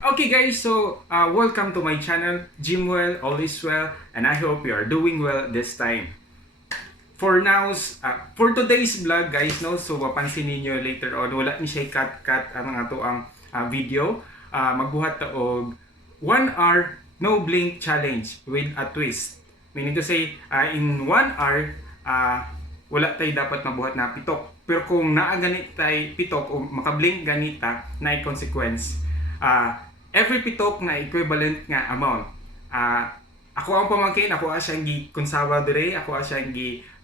Okay guys, so welcome to my channel, Gym Well, All is Well, and I hope you are doing well this time. For today's vlog guys, no, so mapansin niyo later on, wala ni siya cut ang ato ang video. Magbuhat ta og 1 hour no blink challenge with a twist. Meaning to say, in 1 hour, wala tayo dapat mabuhat na pitok. Pero kung naaganit tayo pitok o makablink ganita, na consequence. Every pitok na equivalent nga amount. Ako ang pamangkin, ako siyang gikonsawa dire, ako siyang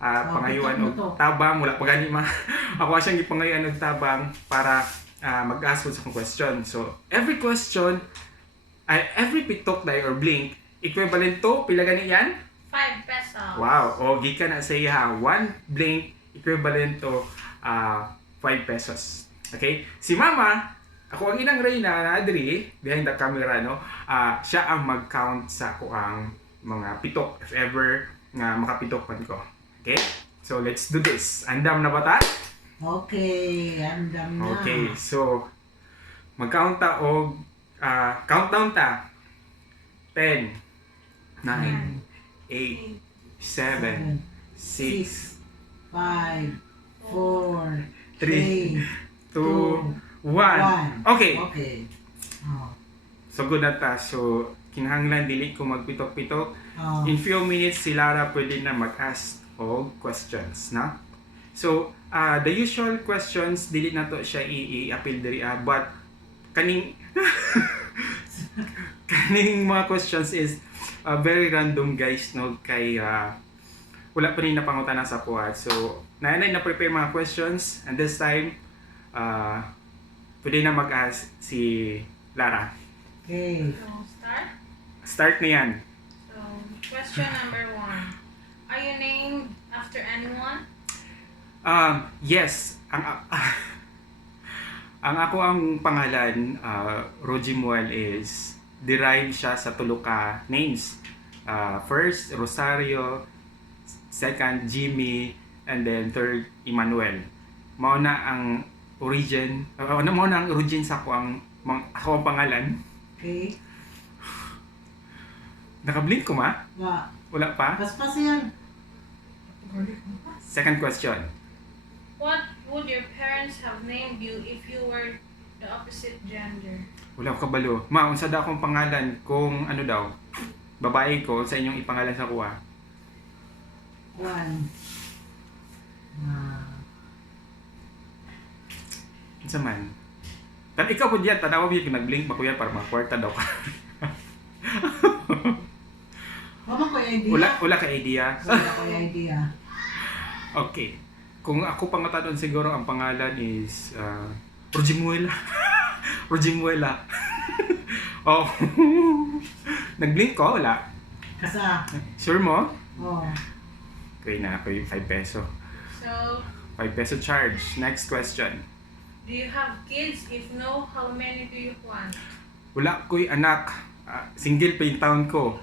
pangayuan og tabang, wala pa gani ako siyang gipangayuan og tabang para mag-ask sa question. So, every question, every pitok na or blink, equivalent to, pila gani yan? 5 pesos. Wow, o gikan na sa iya, 1 blink equivalent to 5 pesos. Okay? Si Mama, ako ang inang Reyna na adri behind the camera, no. Siya ang mag-count sa akoang mga pitok if ever nga makapitok man ko. Okay? So let's do this. Andam na ba ta? Okay, andam na. Okay, so mag-count ta og countdown ta. 10 9 8 7 6 5 4 3 2 1. Okay. Okay. Oh. So good na ta. So kinahanglan dili ko magpitok-pitok. Oh. In few minutes si Lara pwede na mag-ask og questions, na? So the usual questions dili na to siya i-appeal diri, but kaning kaning mga questions is very random guys, no, kay wala pa rin napangutana sa kuha. So naanay na prepare mga questions, and this time pwede na mag-ask si Lara. Okay. So, start? Start na yan. So, question number 1. Are you named after anyone? Yes. Ang ako ang pangalan, Rojimuel, is derived siya sa tulo ka names. First, Rosario. Second, Jimmy. And then third, Emmanuel. Mao na ang origin. Mao na ang origin sa ako ang pangalan. Okay. Nakablink ko ma? Wala pa? Paspas yan. Second question. What would your parents have named you if you were the opposite gender? Wala ko kabalo. Ma, unsa daw akong pangalan kung ano daw? Babae ko sa inyong ipangalan sa kuha. 1. Unsa man? Tan ikaw po diyan, tanawa mo yung nag-blink ba ko yan para makwarta daw ka. Mama ko yung idea. Wala ka idea. Wala ko yung idea. Okay. Kung ako pangatadon siguro ang pangalan is Rojimuela. Rojimuela. Oh. Nag-blink ko, wala. Kasa. Sure mo? Oh. Okay na, ako yung 5 peso. So, 5 peso charge. Next question. do you have kids? If no, how many do you want? Wala ko'y anak. Single pa yung taon ko.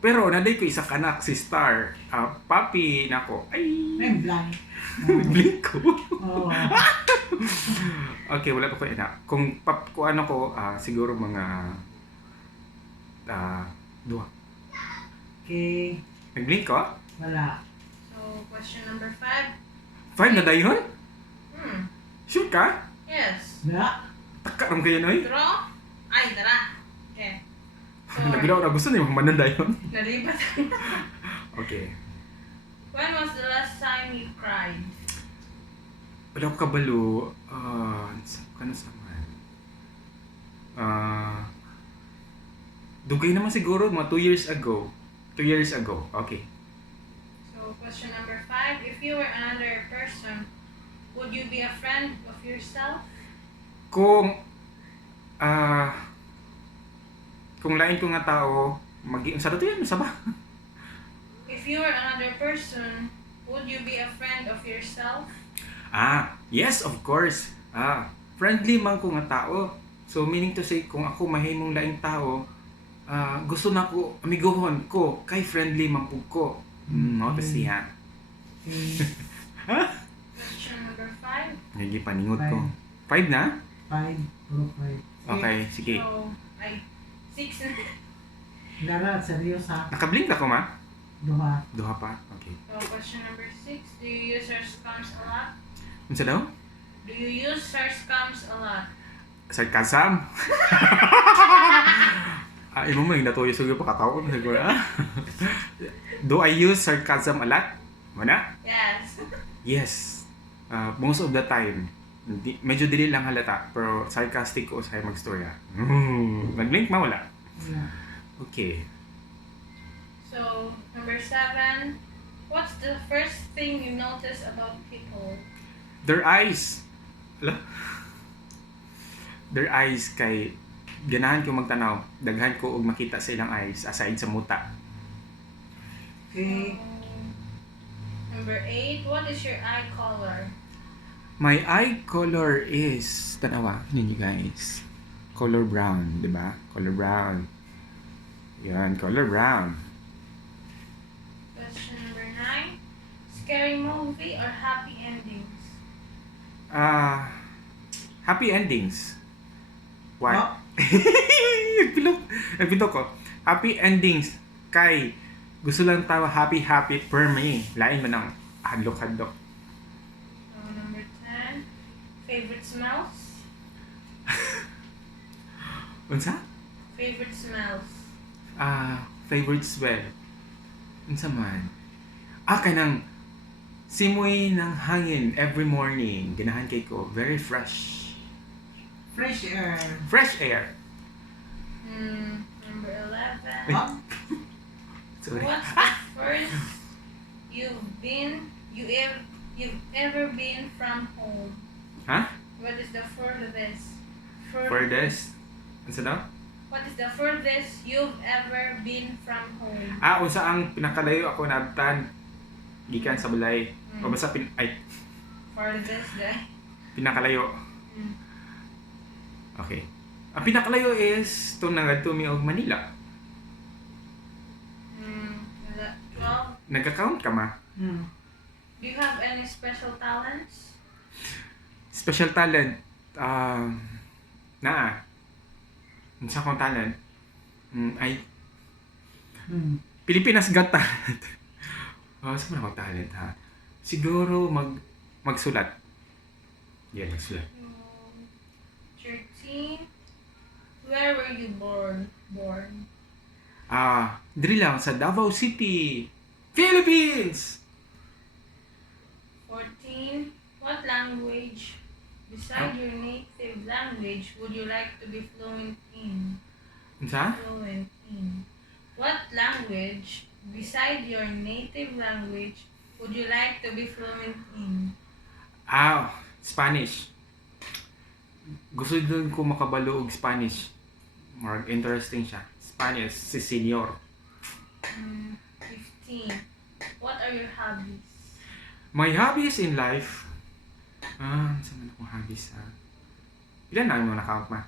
Pero naday ko isa anak, si Star. Papi na ko. Ay! I'm blind. Blink ko. Oh. Okay, wala pa ko anak. Kung ano ko, siguro mga 2. Okay. Nag-blink ko? Wala. So, question number 5. 5 na dayon? Sure ka? Yes. Wala. Takaram kayo noy? Draw? Ay, tara. Okay. So, Nagdaw na gusto niyo manan dayon. nalibat. Okay. When was the last time you cried? Wala ko kabalo. Kano sa man? Dugay naman siguro mga 2 years ago. 2 years ago. Okay. So, question number 5. If you were another person, would you be a friend of yourself? Kung lain ko nga tao, sa to yan, sa ba? If you were another person, would you be a friend of yourself? Yes, of course. Friendly man ko nga tao. So meaning to say, kung ako mahimong laing tao, gusto na ko amigohon ko kay friendly man pud ko. Mao siya. Question number 5. Hindi paningot ko. 5 na? 5. 5. Okay, sige. So, 6. Lara, seryoso ha. Nakablink ako ma? Duha. Duha pa? Okay. So question number 6. Do you use scams a lot? Unsa daw? Do you use scams a lot? Sarcasm? Imo mo yung natuyo sa iyo pakataon siguro ah. Do I use sarcasm a lot? Mana? Yes. Yes. Most of the time. Medyo dili lang halata pero sarcastic ko sa magstorya. Nag-link mawala. Yeah. Okay. So number 7. What's the first thing you notice about people? Their eyes. Ala? Their eyes kay ganahan ko magtanaw. Daghan ko og makita sa ilang eyes aside sa muta. Okay. Number 8. What is your eye color? My eye color is Tan-awa ninyo guys. Color brown, 'di ba? Color brown. Yan, color brown. Question number 9. Scary movie or happy endings? Happy endings. Why? Oh. Nagpilok ko. Happy endings kay gusto lang tawa happy per me. Lain man ang hadlok-hadlok. So number 10. Favorite smells? Unsa? Favorite smells. Favorite smell. Unsa man? Kanang simoy ng hangin every morning. Ganahan kay ko. Very fresh. Fresh air. Fresh air. Number 11. Huh? Sorry. What's the first you've ever been from home? Ha? What is the furthest? Furthest. Unsa daw? What is the furthest you've ever been from home? Unsa ang pinakalayo ako naabtan gikan sa balay. O basta Furthest day. pinakalayo. Mm. Okay. Ang pinakalayo is itong nangadto mi og Manila. 12. Nagka-count ka ma? Do you have any special talents? Special talent. Naa. Unsa akong talent? Ay Pilipinas Got Talent. Saan mo na talent ha? Siguro magsulat. Yeah, magsulat. 13. Where were you born? Diri lang sa Davao City, Philippines! 14. What language beside your native language would you like to be fluent in? Unsa? What language beside your native language would you like to be fluent in? Spanish. Gusto din ko makabalo og Spanish. More interesting siya. Spanish, si senior. 15. What are your hobbies? My hobbies in life. Saan man akong hobbies ha? Ilan na mo nakount ma?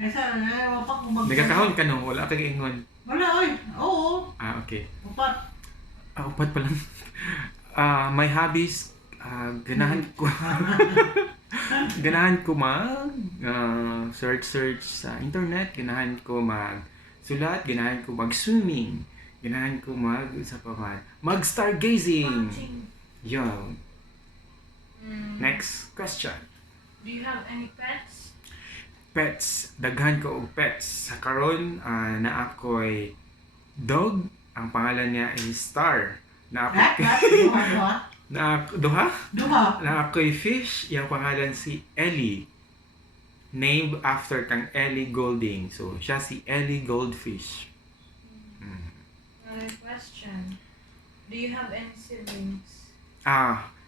Nasa na pa ko mag. Nagkakahon ka no? Wala kang ingon. Wala oy. Oo. Okay. Upat. Upat pa lang. My hobbies, ganahan ko. Ganahan ko search sa internet, ganahan ko sulat, ganahan ko swimming, ganahan ko stargazing. Yo. Next question. Do you have any pets? Pets, daghan ko og pets. Sa karon na ako'y dog, ang pangalan niya is Star. Na ako'y Duha. Na ako'y fish, yung pangalan si Ellie. Named after kang Ellie Goulding. So, siya si Ellie Goldfish. Another question. Do you have any siblings?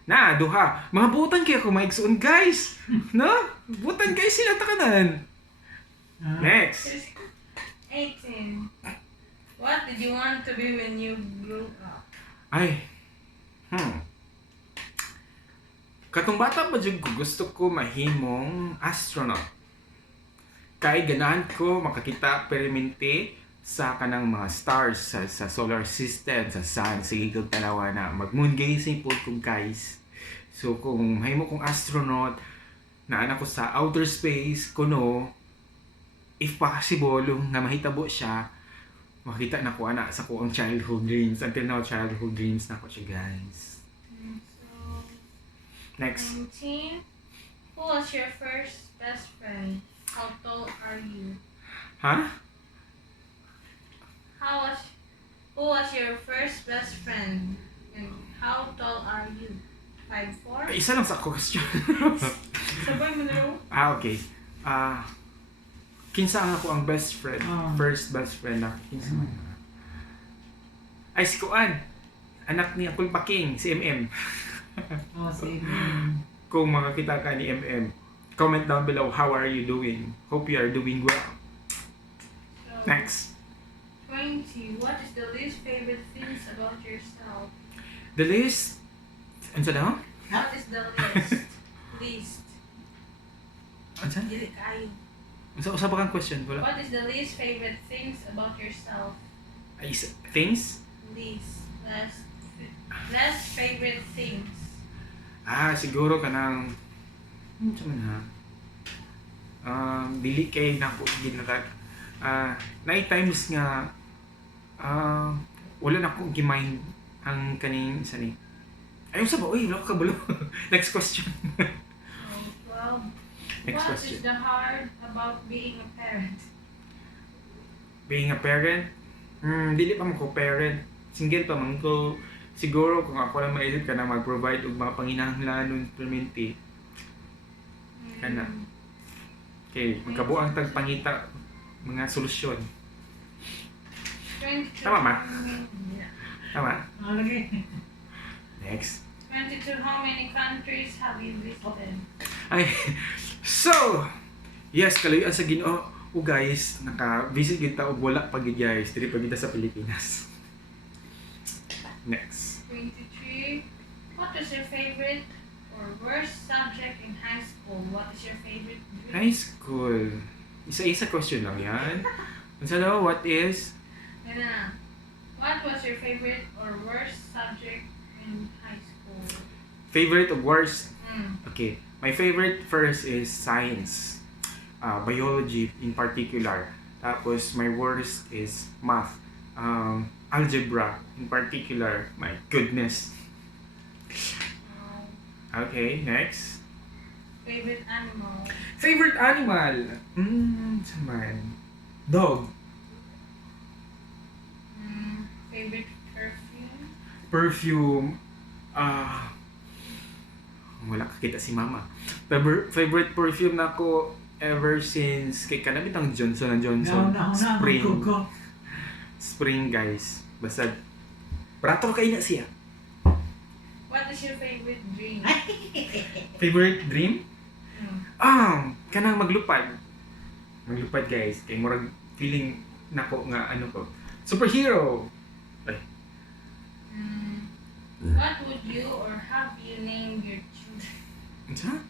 Duha. Mga butan kayo kung maigsoon, guys. No? Butan guys sila takanan. Next. 18. What did you want to be when you grew up? Katong bata pa dyan ko, gusto ko mahimong astronaut. Kay ganahan ko makakita permente sa kanang mga stars sa solar system, sa sun, sa gigog Tan-awa na mag-moon gazing po ko guys. So kung mahimo kong astronaut, na anak ko sa outer space, kuno, if possible, nga mahitabo siya, makita na ko ana sa ko ang childhood dreams. Until now, childhood dreams na ko siya, guys. So, Next. 19. Who was your first best friend? How tall are you? Ha? Who was your first best friend? And how tall are you? 5'4"? Isa lang sa question. Sabay mo na. Okay. Kinsa ang ako ang best friend? First best friend na. Kinsa man. Ay, si Kuan. Anak ni Akul Paking, si MM. Sige. Kung makakita ka ni MM, comment down below, how are you doing? Hope you are doing well. So, Next. 20. What is the least favorite things about yourself? The list. Ano sa daw? What is the least? Least. Ano sa? Dili kayo. Usa pa kang question. Wala. What is the least favorite things about yourself? Ay, things? Least. Less favorite things. Siguro ka ng... Ano sa man ha? Dili kay na ko ginatag. Night times nga wala na akong gimain ang kaning isa ni. Ayun sa ba? Uy, wala ko kabulo. Next question. So, 12. Next What question. is the hard about being a parent? Being a parent? Dili pa man ko parent. Single pa man ko. Siguro kung ako lang maisip ka na mag-provide og mga panginahanglanon implemente. Kana. Okay, magkabuang tagpangita mga solusyon. 22. Tama ba? Yeah. Tama? Lagi. Next. 22. How many countries have you visited? Ay, so, yes, kalayuan sa Ginoo. Guys, naka-visit kita og wala pa gid guys, dili pa kita sa Pilipinas. Next. 23. What was your favorite or worst subject in high school? What is your favorite drink? High school. Isa-isa question lang yan. Ano daw, what is? Yan na. What was your favorite or worst subject in high school? Favorite of worst? Mm. Okay. My favorite first is science. Biology in particular. Tapos my worst is math. Algebra in particular. My goodness. Okay, next. Favorite animal? Favorite animal? Saman. Dog. Favorite perfume? Perfume. Wala kakita si mama. Favorite perfume na ko ever since kay kanabit ang Johnson & Johnson. Spring. Spring, guys. Basta prato kay na siya. What is your favorite drink? Favorite dream? Mm. Kanang maglupad. Maglupad, guys. Kay murag feeling nako nga ano ko. Superhero. What would you or have you named your children? Ano?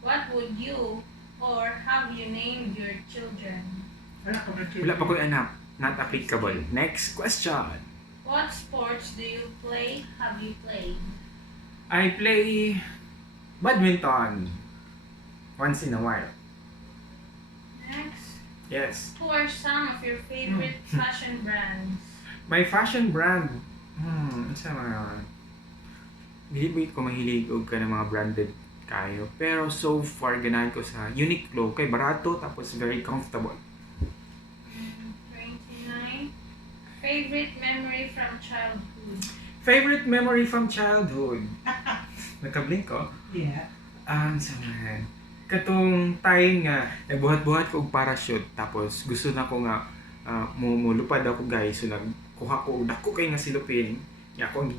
What would you or have you named your children? Wala pa ko anak. Not applicable. Next question. What sports do you play? Have you played? I play badminton once in a while. Next. Yes. Who are some of your favorite fashion brands? My fashion brand. Ano sa mga... Hindi ko mahilig og ka ng mga branded kayo. Pero so far, ganahan ko sa Uniqlo. Kay barato, tapos very comfortable. 29. Favorite memory from childhood? Favorite memory from childhood? Nakablink ko? Yeah. Sa mga... Katong time nga, nagbuhat-buhat ko og parachute. Tapos gusto na ko nga, mulupad ako guys. So nagkuha ko, dako kay nga silupin. Nga akong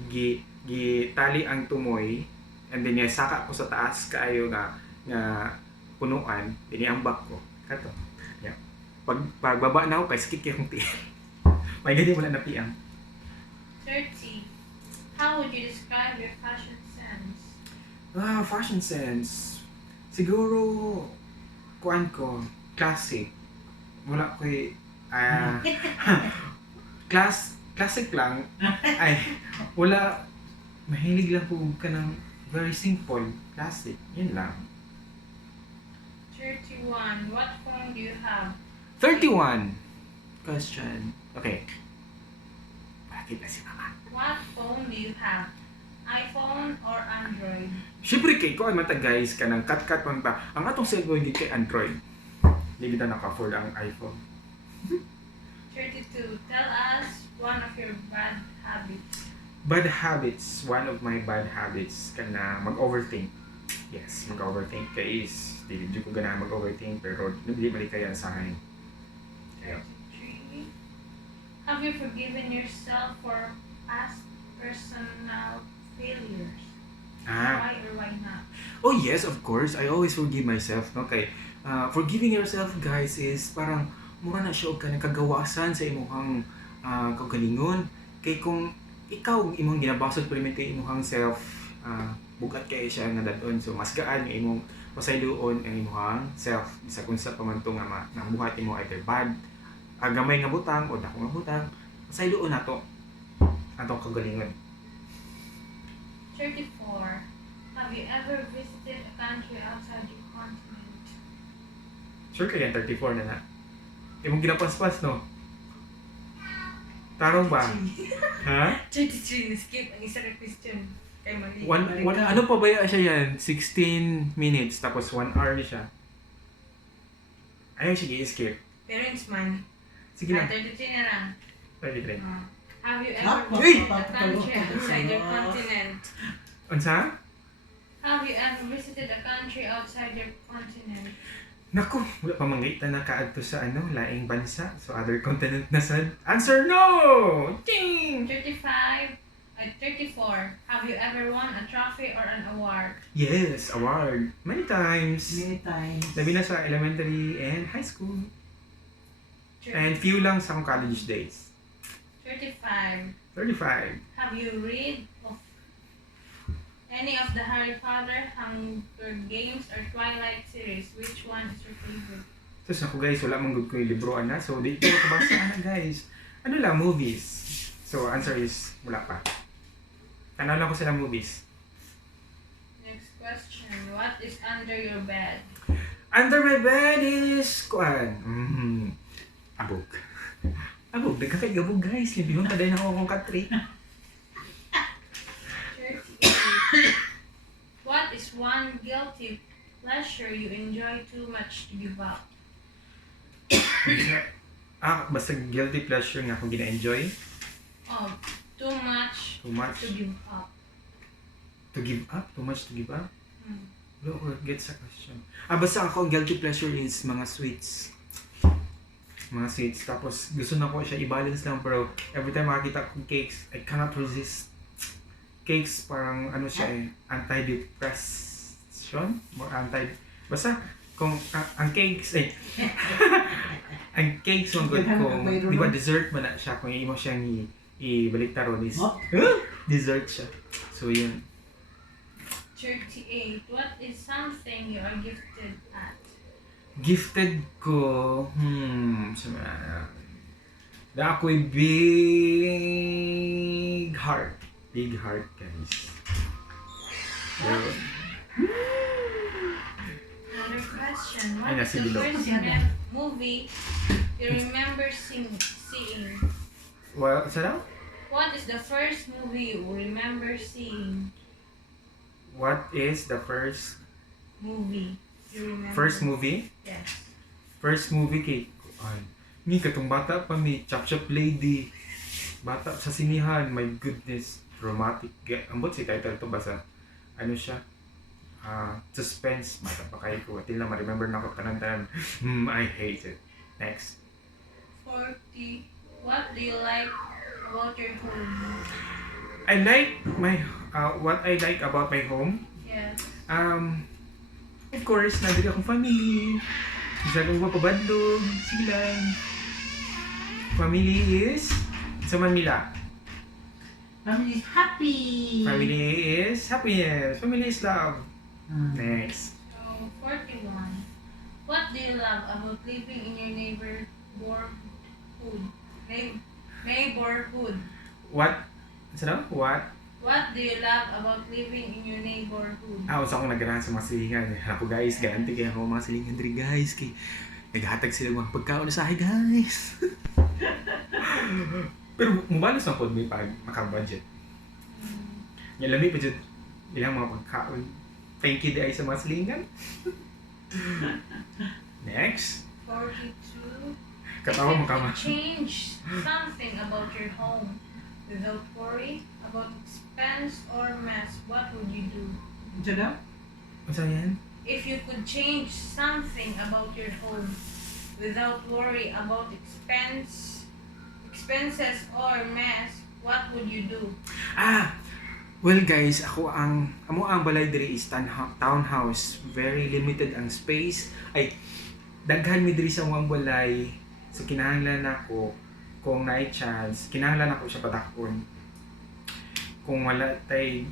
gitali ang tumoy. And then saka ko sa taas kaayo nga punuan. Diniambak ko. Kato. Yeah. Pagbaba na ako kay sakit kay akong tiyan. May gadi wala na piyang. 30. How would you describe your fashion sense? Fashion sense. Siguro, kuan ko, classic. Wala ko classic lang. Ay, wala, mahilig lang po ka ng very simple, classic. Yun lang. 31. What phone do you have? 31. Question. Okay. Bakit na si Mama? What phone do you have? iPhone or Android? Siyempre kay ko ay mata guys kanang cut man pa. Ang atong cellphone gid kay Android. Hindi kita naka-afford ang iPhone. 32. Tell us one of your bad habits. Bad habits. One of my bad habits kana mag-overthink. Yes, mag-overthink kay is di ko ganahan mag-overthink pero hindi malikayan sa akin. Yeah. 33. Have you forgiven yourself for past personal failures? Why or why not? Oh yes, of course. I always forgive myself. Okay. Forgiving yourself, guys, is parang mura na siya og kanang kagawasan sa imong kaugalingon. Kay kung ikaw imong ginabasod permente imong self bugat kay siya nga dadon. So mas gaan nga imong pasayloon ang imong self sa kung sa pamanto nga buhat imo either bad, gamay nga butang o dako nga butang, pasayloon nato atong kaugalingon. 34. Have you ever visited a country outside your continent? Sure ka yan, 34 na na. Imong ginapaspas, no? Tarong ba? Ha? 33. Skip ang isa ka question. Kay mali. Ano pa ba siya yan? 16 minutes, tapos 1 hour siya. Ayaw, sige, skip. Parents man. Sige na. 33 na lang. 33. Have you ever Uy! visited a country outside your continent? Unsa? Have you ever visited a country outside your continent? Naku, wala pa mangita na kaadto sa laing bansa. So, other continent na sad. Answer no! Ding! 34. Have you ever won a trophy or an award? Yes, award. Many times. Many times. Labi na sa elementary and high school. And few lang sa akong college days. 35. 35. Have you read of any of the Harry Potter, Hunger Games, or Twilight series? Which one is your favorite? Tapos ako guys, wala mong good ko yung libroan na. So, dito ko kabasa guys. Ano lang, movies. So, answer is, wala pa. Tanaw lang ko sila movies. Next question. What is under your bed? Under my bed is, abog. Abog, nagkakagabog guys. Libihon ka din ako kong katri. 38. What is one guilty pleasure you enjoy too much to give up? Basta guilty pleasure nga akong gina-enjoy. Oh, too much Too much to give up. to give up? Too much to give up? Hmm. Wala ko get sa question. Basta ako, guilty pleasure is mga sweets. Mga sweets. Tapos gusto na ko siya i-balance lang pero every time makakita ko cakes, I cannot resist. Cakes parang siya anti-depression? More basta kung ang cakes ang cakes mong good kung di ba dessert man na siya kung imo siyang ibalik taron is dessert siya. So yun. 38. What is something you are gifted at? Gifted ko, na ako'y big heart. Big heart, guys. Yun. Another question. Ay, What is nasa the bilog. first movie you remember seeing? Well, sarap? What is the first movie you remember seeing? What is the first Movie you remember? first movie? Yes. First movie kay ni katong bata pa mi Chop Chop Lady. Bata sa sinihan, my goodness, dramatic. Ambot si title to basa. Ano siya? Suspense. Bata pa kayo ko. Atil na ma-remember na ko tanan-tanan. I hate it. Next. 40. What do you like about your home? I like my what I like about my home. Yes. Of course, nandito akong family. Isa akong mapabandog. Sige lang. Family is sa Manila. Family is happy. Family is happiness. Family is love. Next. So, 41. What do you love about living in your neighborhood? Neighborhood. What? Ano? What? What do you love about living in your neighborhood? Usa akong nagganahan sa mga silingan. Ako guys, garanti kaya ako mga silingan diri guys. Kay Naghatag sila mga pagkaon sa akin, guys. Pero mubalos na po may pag maka-budget. Yung lamig pa dyan, ilang mga pagkaon. Thank you di ay sa mga silingan. Next. 42. Katawa mo If you kama. could change something about your home without worry about expense or mess, what would you do? Diyan daw? Ano sa yan? If you could change something about your home without worry about expenses or mess, what would you do? Well guys, amo ang balay diri is townhouse. Very limited ang space. Ay, daghan mi diri sa mga balay. So kinahanglan nako kung naay chance, kinahanglan nako siya patakon. Kung wala tay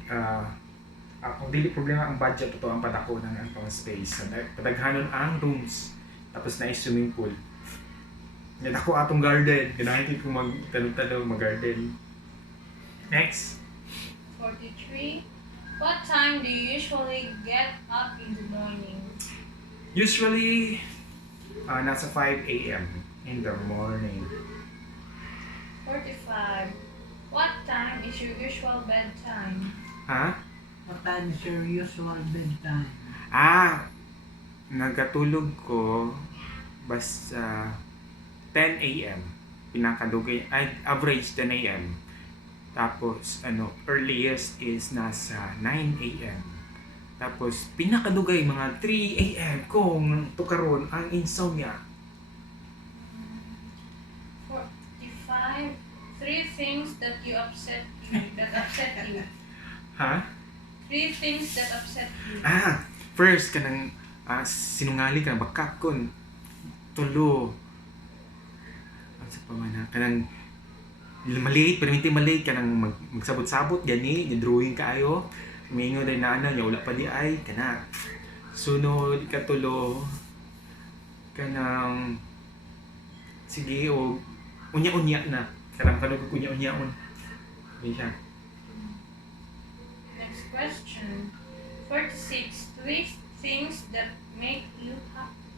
kung dili problema ang budget to ang patakon ng ang space. Padaghanon ang rooms. Tapos naay swimming pool. Yan ako atong garden. Kinahanglan ko magtanong-tanong mag-garden. Next. 43. What time do you usually get up in the morning? Usually, nasa 5 a.m. in the morning. 45. What time is your usual bedtime? Ha? What time is your usual bedtime? Nagatulog ko basta 10 a.m. Pinakadugay, average 10 a.m. Tapos, earliest is nasa 9 a.m. Tapos, pinakadugay mga 3 a.m. kung tukaron ang insomnia. 45. 3 things that upset you. Ha? 3 things that upset you. First, kanang sinungali ka, bakakon, tulo. Ano sa pamana? Kanang malate, perminti malate ka nang magsabot-sabot, gani, drawing kaayo. Mingo din na niya, wala pa di ay, kana. Sunod, katulo, kanang, sige, o, unya-unya na. Kanang kanong unya-unya-un. Hindi siya. Next question. 46. 3 things that make you happy.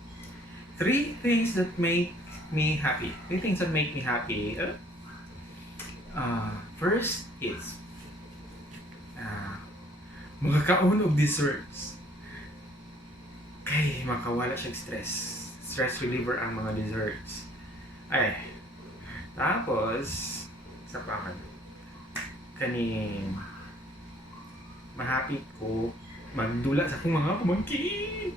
3 things that make me happy. 3 things that make me happy. First is makakaon og desserts. Kay makawala siya stress. Stress reliever ang mga desserts. Ay. Tapos sa paman. Kani mahappy ko magdula sa akong mga pamangkin.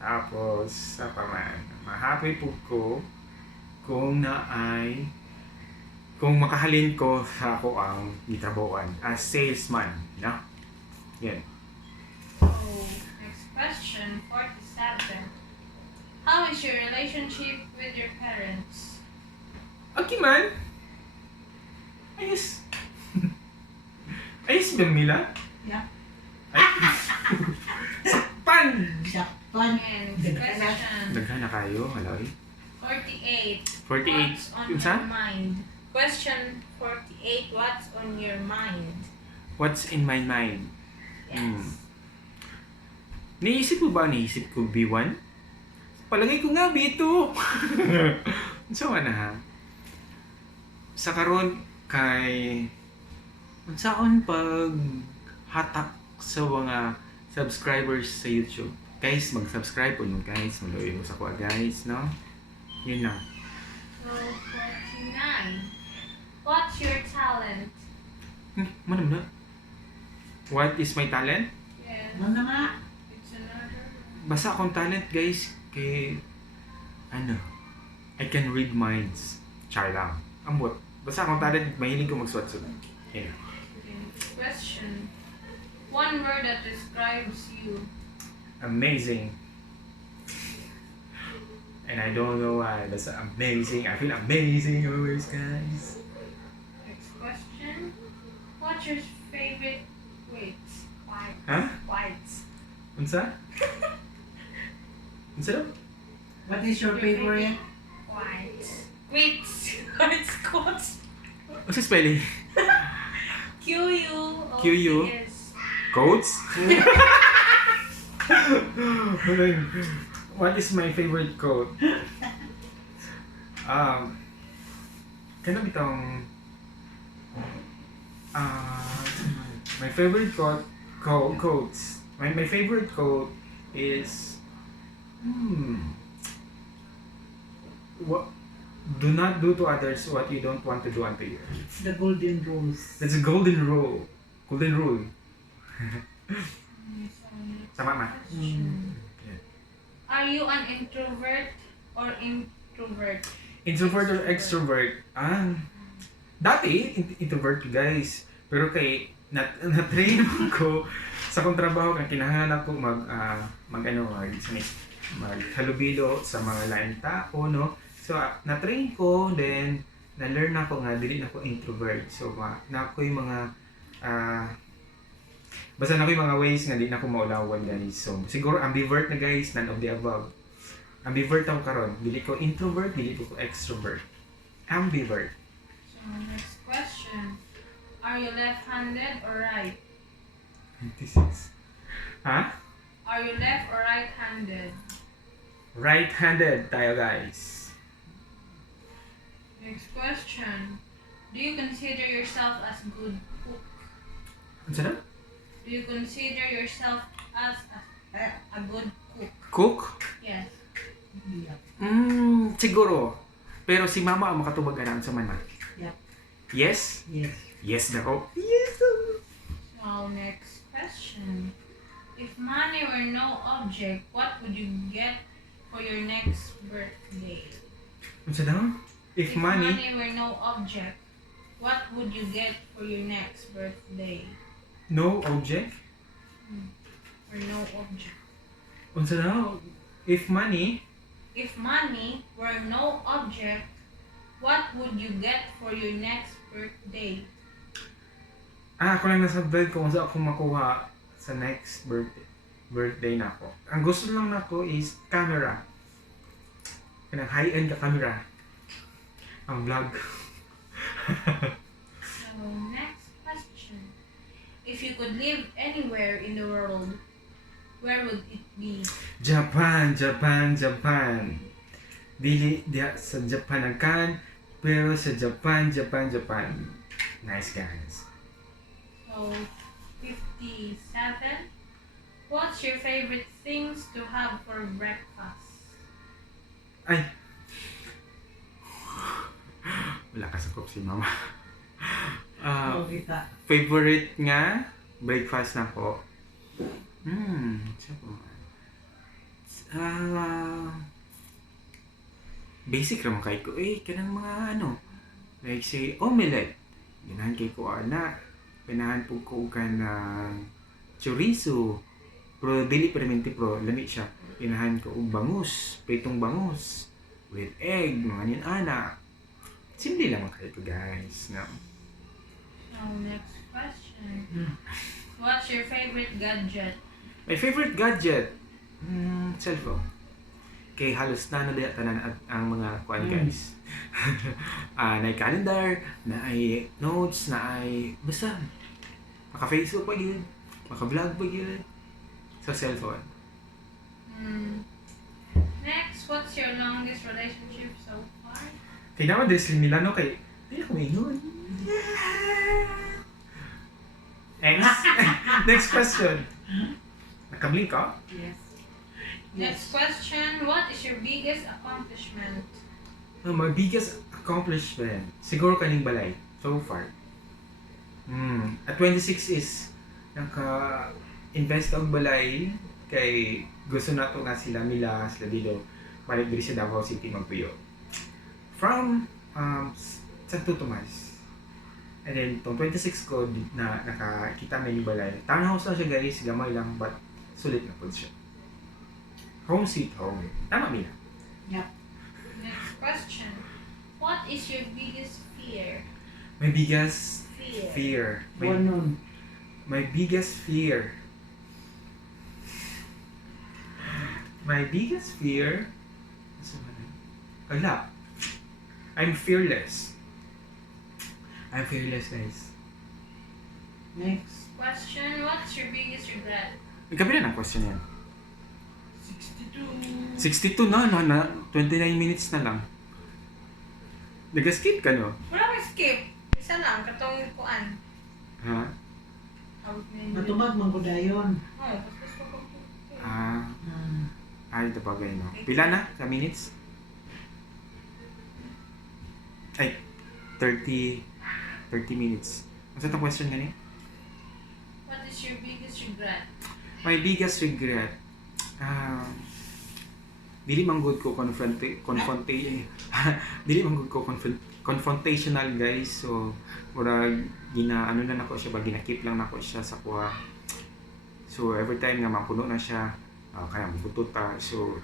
Tapos sa paman. Mahappy po ko kung makahalin ko sa akoang gitrabahoan as salesman, no? Yan. Next question, 47. How is your relationship with your parents? Okay man. Ayos. Ayos ba Mila? Yeah. Sakpan! Sakpan. And question Daghan na kayo, haloy. 48. 48. What's on Yung your sa? mind? Question 48. What's on your mind? What's in my mind? Yes. Naisip ko B1? Palagay ko nga B2. So na ha. Sa karon kay unsaon pag hatak sa mga subscribers sa YouTube. Guys, mag-subscribe po no guys. Maluoy mo sa kuha guys, no? Yun na. So, 49. What's your talent? Mana? What is my talent? Yes. Ano nga? It's another. Basta akong talent guys kay I can read minds. Char lang. Ambot. Basta akong talent, mahilig ko magsuat-suat. Yeah. Okay. Question. One word that describes you. Amazing. And I don't know why. That's amazing. I feel amazing always, guys. Next question. What's your favorite weights? Huh? Whites. Unsa? Unsa daw? What is your favorite? Whites. Weights. It's quotes. Unsa spelling? Q-U-O-T-S. Q-U? Coats? What is my favorite quote? Kano bitong my favorite quotes. My favorite quote is what do not do to others what you don't want to do unto you. It's the golden rules. That's a golden rule. Golden rule. Tama ma? Yeah. Are you an introvert or introvert? Introvert or extrovert? Dati, introvert guys. Pero kay, na-train ko sa kong trabaho kaya kinahanglan ako maghalubilo sa mga laing tao, no? So, na-train ko, then, na-learn ako nga, dili na ako introvert. So, na ako yung mga, basta na ako yung mga ways nga, di na ako maulawan, guys. So, siguro, ambivert na, guys, none of the above. Ambivert ako karon. Dili ko introvert, dili ko extrovert. Ambivert. So, next question. Are you left-handed or right? This is... Ha? Are you left or right-handed? Right-handed tayo, guys. Next question. Do you consider yourself as good cook? Ano sana? Do you consider yourself as a good cook? Cook? Yes. Yeah. Siguro. Pero si mama ang makatubag na sa manak. Yeah. Yes? Yes. Yes na ako. Yes! So, next question. If money were no object, what would you get for your next birthday? Ano sana? If money... were no object, what would you get for your next birthday? No object? Or no object. Ano sana? If money... If money were no object, what would you get for your next birthday? Ako lang nasabay kung saan ako makuha sa next birthday na ako. Ang gusto lang nako is camera. Kanang high-end ka camera. Ang vlog. So, next question. If you could live anywhere in the world, where would it be? Japan. Dili diya sa Japan agkan, pero sa Japan. Nice guys. So, 57. What's your favorite things to have for breakfast? Ay. Wala ka sakop si mama. Makita. Favorite nga breakfast na ko. Siya po. Basic naman kay ko. Kanang mga ano. Like say, omelette. Ganahan kay ko Pinahan po ko chorizo. Pero dili permanente pro. Lamit siya. Pinahan ko bangus. Pritong bangus. With egg. Mga anak. Simple lang kayo ko guys. No? So, next question. What's your favorite gadget? My favorite gadget? Cellphone. Kay halos na diya tanan ang mga kuan guys. Naay calendar, naay notes, naay basta maka-Facebook pa yun, maka-vlog pa yun sa cellphone. Next, what's your longest relationship so far? Kay naman din nila no kay hindi ako mayon. Next question. Nakablink ka? Yes. Next question, what is your biggest accomplishment? My biggest accomplishment, siguro kaning balay, so far. At 26 is, naka-invest og balay, kay gusto na to nga sila dito, balik diri sa Davao City, magpuyo. From Santo Tomas. And then, tong 26 ko, na nakakita na yung balay. Townhouse na siya guys, gamay lang, but sulit na po siya. Home sweet home. Tama, Mina? Yeah. Next question, what is your biggest fear? My biggest Fear. fear. Bonon. My biggest fear. My biggest fear. Wala. I'm fearless. I'm fearless, guys. Next. Question, what's your biggest regret? Ikaw na ng question yan. 62. 62. 62 na. 29 minutes na lang. Nag-skip ka, no? Wala ka skip. Isa lang, katong kuan. Ha? Out na yun. Matubag man ko dayon. Oo, gusto ko. Ah, Hmm. ito bagay, no? Pila na sa minutes? Ay, 30 minutes. Ano sa itong question gani? What is your biggest regret? My biggest regret, dili man gud ko dili man gud ko confrontational, guys. So murag ano na nako siya, ginakip lang nako siya sa kuha. So every time nga mapuno na siya, kaya mabututa. So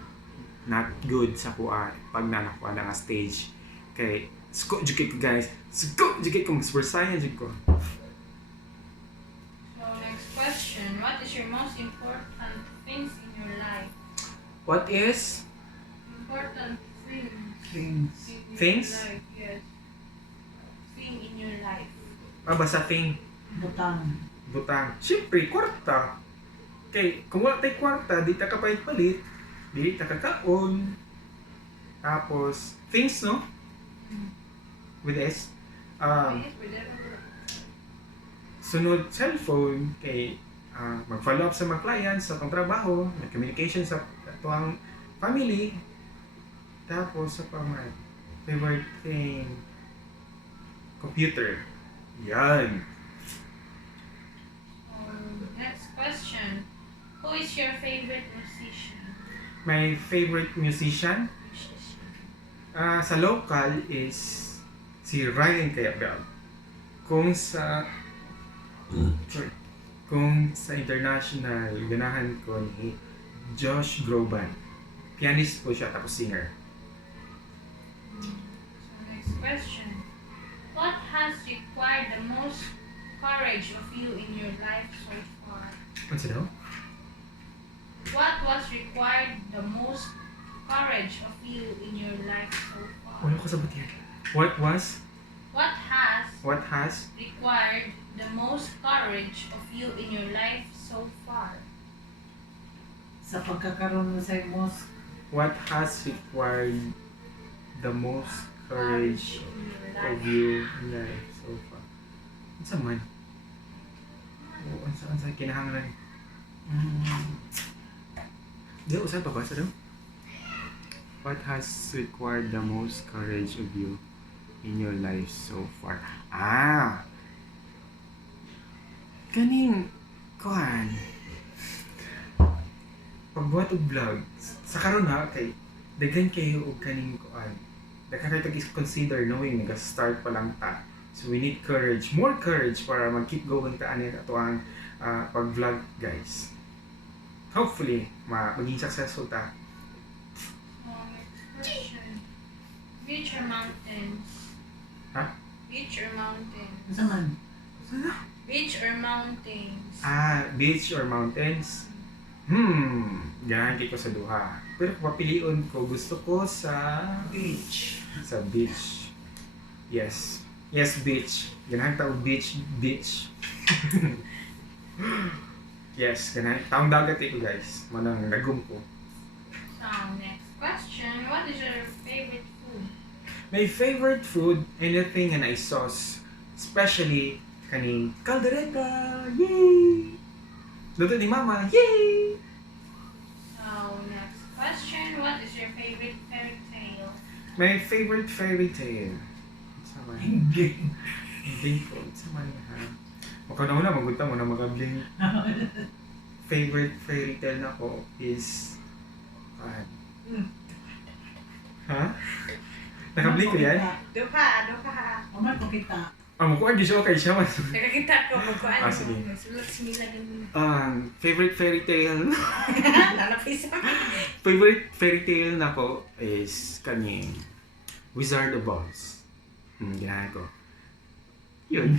not good sa kuha pag nakuha na nga stage. Kay sko jud ko, guys. Sko jud ko, mas Bisaya jud ko. So next question. What is your most important things in your life? What is Important things. Things. In Things? your life, yes. Thing in your life. basta thing? Butang. Butang. Siyempre, kwarta. Kay, kung wala tayo kwarta, di ta kapalit-palit, di ta kakaon. Tapos, things, no? With S. Yes, with that. Sunod, cellphone. Kay, mag-follow up sa mga clients, sa itong trabaho, mag-communication sa tuwang family. Tapos, sa pang favorite thing, computer. Yan. Next question. Who is your favorite musician? My favorite musician, sa local is si Ryan Kayabel. Kung sa international, ganahan ko ni Josh Groban. Pianist po siya, tapos singer. So next question. What has required the most courage of you in your life so far? What's it now? What was required the most courage of you in your life so far? Wala ko sabot yan. What has Required the most courage of you in your life so far? Sa pagkakaroon mo sa most What has required the most courage in your of life. you in life so far? Ano sa man? Ano sa kinahanglan? Di, usan pa ba sa daw? What has required the most courage of you in your life so far? Kaning, kuhan. Pagbuhat og vlog, sa karon ha, kay daghan kayo og kaning kuhan. Daghan kayo consider knowing nag-start pa lang ta. So we need courage, more courage para mag-keep going ta ani ato ang pag-vlog, guys. Hopefully, maging successful ta. Next question. Beach or mountains? Ha? Beach or mountains? Sa man. Beach or mountains? Beach or mountains? Ganahan ko sa duha. Pero kung papiliun ko, gusto ko sa Beach. Sa beach. Yes. Yes, beach. Ganahan tao beach. Yes, ganahan. Taong dagat ito, guys. Manang nagum ko. So, next question. What is your favorite food? My favorite food, anything na sauce. Especially, kaning caldereta. Yay! Luto ni Mama. Yay! So, next question. What is your favorite fairy tale? My favorite fairy tale. Sama. Bling ko. Sama ha. Maka na magunta mo na mag-bling. Favorite fairy tale na ko is ha? Naka-bling ko yan? Duka. Amat ko kita. Makuha di siya okay siya. Nakakita ko magkuhan. Sige. Nagsulat sila ng... Favorite fairy tale. Lalapis sa Favorite fairy tale na ko is kaning Wizard of Oz. Ginahan ko. Yun.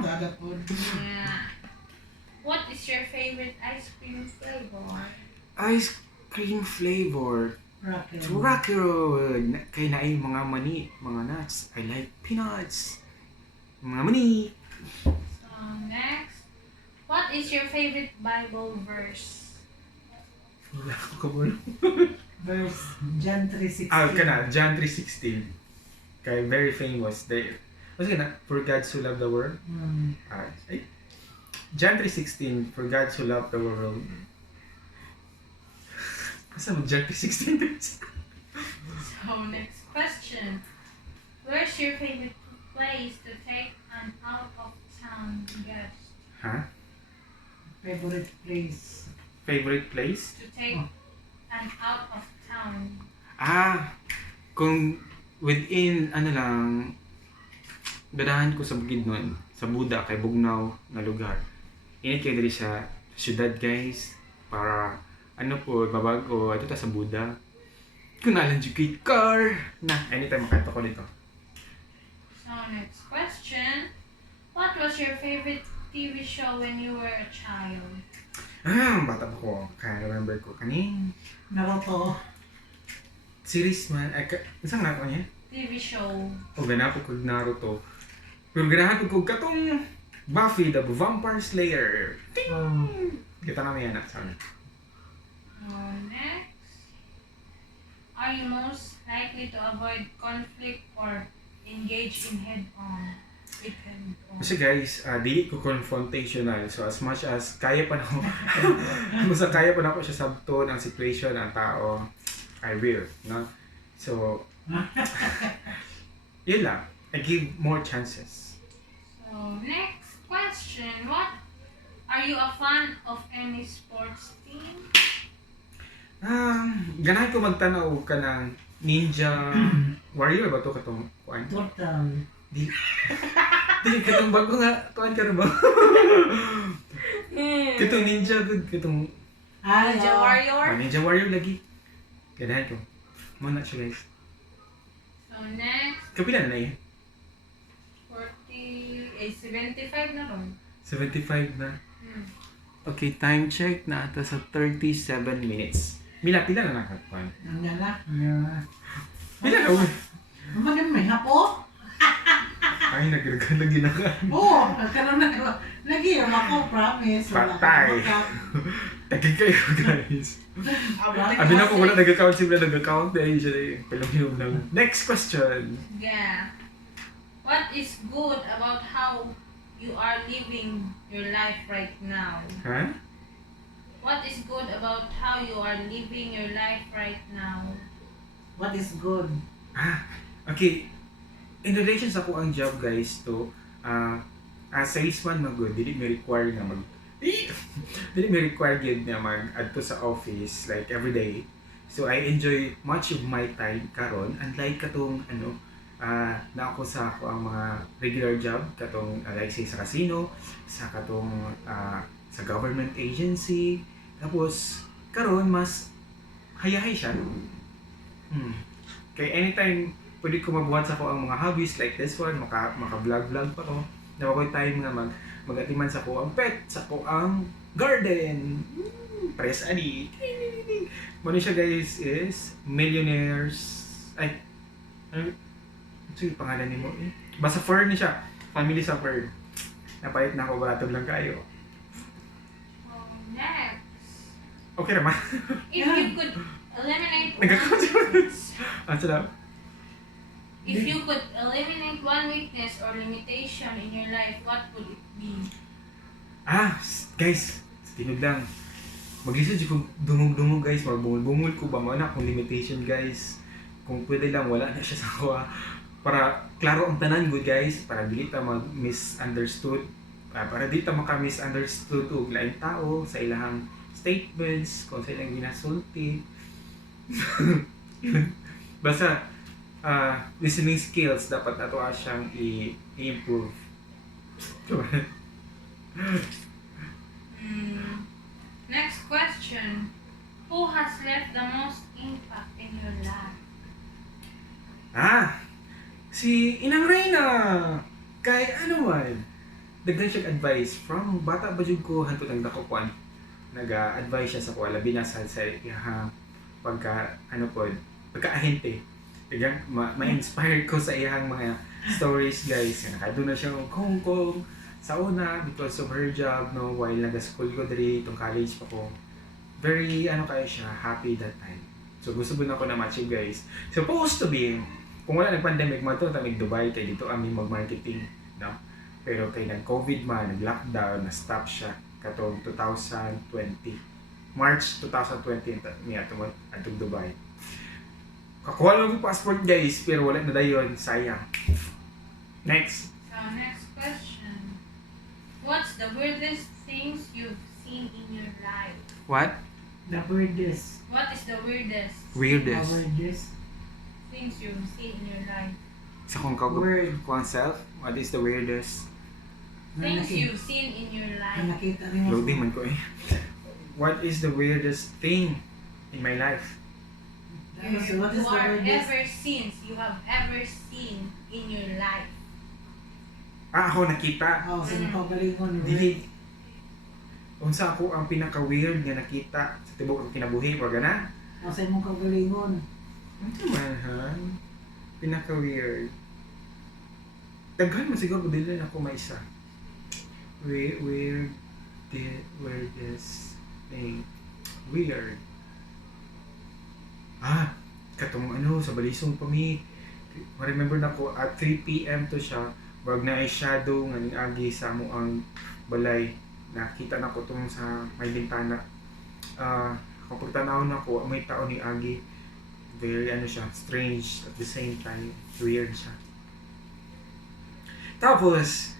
Dagat po. Yeah. What is your favorite ice cream flavor? Ice cream flavor. Rocket. Rocky Road. Kaya na ay mga mani, mga nuts. I like peanuts. Mga mani. So, next. What is your favorite Bible verse? Wala ko kabulo. Verse John 3:16. John 3:16. Kay very famous there. Kasi na, for God so loved the world. John 3:16, for God so loved the world. Asa mo John 3:16? So, next question. Where's your favorite place to take an out-of-town guest? Ha? Favorite place. Favorite place? To take an out-of-town. Kung within, ganahan ko sa bukid nun, sa Buda, kay Bugnaw na lugar. Init kayo dali sa syudad, guys, para, babago, ito ta sa Buda. Kung nalanjugate car, anytime makanta ko dito. So, next question. What was your favorite TV show when you were a child? Bata pa ko, kaya remember ko, kaning Naruto. series man, isang nato niya? TV show. O gana ko kag Naruto. Pero ganahan ko kag katong Buffy the Vampire Slayer. Ting! Kita namin yan sana. Next. Are you most likely to avoid conflict or engage in head-on? Kasi guys, dili ko confrontational. So as much as kaya pa na ako, basta kaya pa na ako siya sabton ang situation, ang tao, I will, no? So, yun lang. I give more chances. So, next question. What are you a fan of any sports team? Ganahan ko magtanaw ka ng Ninja Warrior ba to katong kuan? Total. Dili katong bago nga kuan ka ba? Katong Ninja good katong Ninja Warrior? Ninja Warrior lagi. Ganahan ko. Muna siya guys. So next, Kapila na yun? 75 na ron. 75 na. Okay, time check na ata sa 37 minutes. Pila na nakakpan? Ang gala. Pila na uwi? Maganda may hapo? Ay, nagregal lagi na ka. Oo, nagkaroon na ako. Nag-iom ako, promise. Wala Patay. akong Tagay kayo guys. Abi na ko wala nag-account sila nag-account dahil siya na yung lang. Next question. Yeah. What is good about how you are living your life right now? Ha? What is good about how you are living your life right now? What is good? Okay. In relation sa ko ang job guys to, as salesman mag-good, dili may require na dili may require yun na mag-adto sa office like every day. So I enjoy much of my time karon, unlike katong na ako sa ako ang mga regular job katong like say sa casino, sa katong sa government agency, tapos karon mas hayahay siya. Kaya anytime pwede ko mabuhat sa ko ang mga hobbies like this one, maka-vlog pa ko. Na ako time nga mag-atiman sa ko ang pet, sa ko ang garden. Press ani. Mano siya guys is millionaires. Ay, ano yung pangalan ni mo eh? Basta fern ni siya. Family sa fern. Napalit na ako, balatog lang kayo. Next. Okay naman. If you could eliminate If you could eliminate one weakness or limitation in your life, what would it be? Guys, tinud lang. Mag-research ko dumog guys, magbungol ko ba mo na kung limitation guys. Kung pwede lang wala na siya sa kuha. Para klaro ang tanan good guys, para dili ta mag-misunderstood. Para dili ta maka-misunderstood og lain tao sa ilahang statements, kung sa ilang ginasulti. Basta listening skills dapat ato siyang i-improve. Next question. Who has left the most impact in your life? Si Inang Reyna. Kay ano man. Daghan siyang advice from bata ba jud ko hantud ang dako kwan. Nag-advise siya sa ko labi na sa pagka-ahente. Kaya ma-inspire ko sa iyang mga stories guys. Nakadto na siya Hong Kong sa una because of her job no while nag-school ko diri itong college pa ko. very kayo siya, happy that time. So gusto ko na ma-achieve guys. Supposed to be, kung wala nag-pandemic mo ito, tamig Dubai, kay dito kami mag-marketing, no? Pero kay nag-COVID man, nag-lockdown, na-stop siya katong 2020. March 2020 niya atong Dubai. Kakuha lang yung passport guys, pero wala na dayon, sayang. Next. So, next question. What's the weirdest things you've seen in your life? What? The weirdest. What is the weirdest The Weirdest. weirdest. things you've seen in your life? Sa kung Weird. self, what is the weirdest? Things you've seen in your life. Nakita rin mo. Loading man ko eh. What is the weirdest thing in my life? What is the weirdest? You have ever seen in your life. Ako nakita. Oh, sa nakagalingon. Dili. Unsa ako ang pinaka-weird nga nakita sa tibok ng kinabuhi, wag na? Oh, sa imong kagalingon. Ano man ha? Pinaka-weird. Daghan mo siguro, dili na ako may isa. Weirdest thing. Weird. Katong sa balisong pa mi. Ma-remember na ko at 3 PM to siya. Wag na ay shadow nga ning agi sa mo ang balay. Nakita na ko tong sa may bintana. Kapag tanaw na ko, may tao ni agi. Very siya, strange at the same time. Weird siya. Tapos,